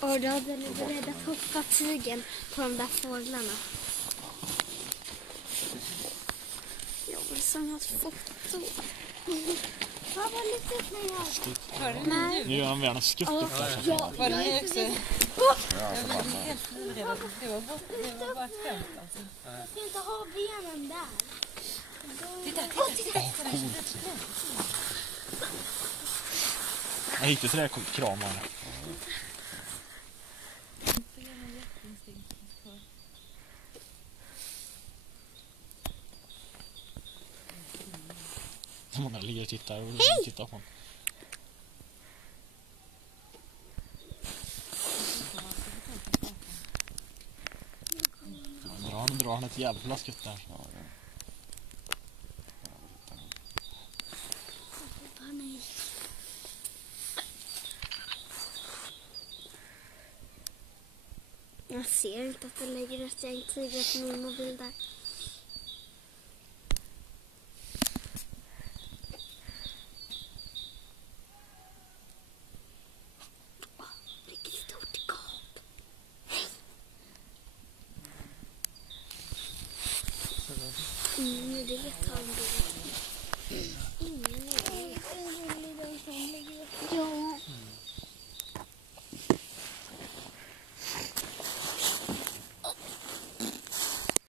Och då hade ni beredd att hoppa tygen på de där fåglarna. Jag vill som ett foto. Vad var lite snäll? Nej. Nu gör han världens skutt upp där. Ja, var det också? Jag blev helt livrädd. Det var bara ett skämt alltså. Jag ska inte ha benen där. Titta. Jag hittade till det där kramar. Så många ligger och tittar och tittar på honom. Drar han ett jävla skutt där. Jag ser inte att det lägger ett gäng tyger på min mobil där.